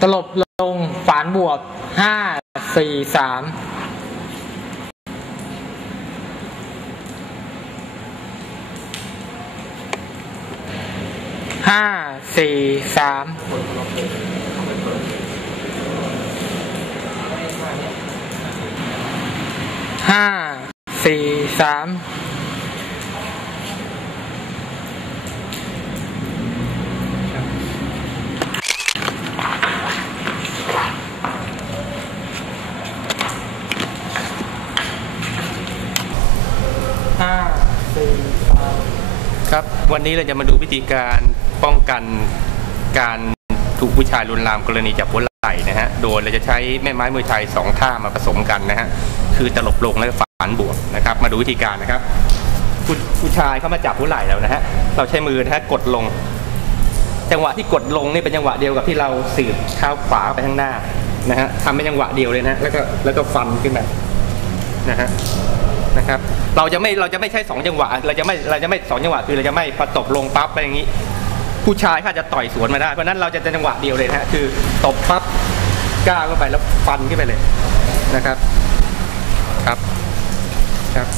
ตลบลงฝานบวกห้าสี่สามห้าสี่สามห้าสี่สามห้าสี่สาม ครับ วันนี้เราจะมาดูวิธีการป้องกันการถูกผู้ชายลวนลามกรณีจับหัวไหล่นะฮะ โดยเราจะใช้แม่ไม้มวยไทยสองท่ามาผสมกันนะฮะ คือตลบลงและฝานบวกนะครับ มาดูวิธีการนะครับ ผู้ผู้ชายเข้ามาจับหัวไหล่แล้วนะฮะ เราใช้มือนะฮะกดลง จังหวะที่กดลงนี่เป็นจังหวะเดียวกับที่เราสืบเท้าขวาไปข้างหน้านะฮะทำเป็นจังหวะเดียวเลยนะฮะแล้วก็แล้วก็ฟันขึ้นมานะฮะ นะครับเราจะไม่เราจะไม่ใช่สองจังหวะเราจะไม่เราจะไม่สองจังหวะคือเราจะไม่พอตบลงปั๊บไปอย่างนี้ ผู้ชายเขาอาจะต่อยสวนมาได้เพราะนั้นเราจะจังหวะเดียวเลยนะฮะคือตบปั๊บก้าวเข้าไปแล้วฟันขึ้นไปเลยนะครับครับครับ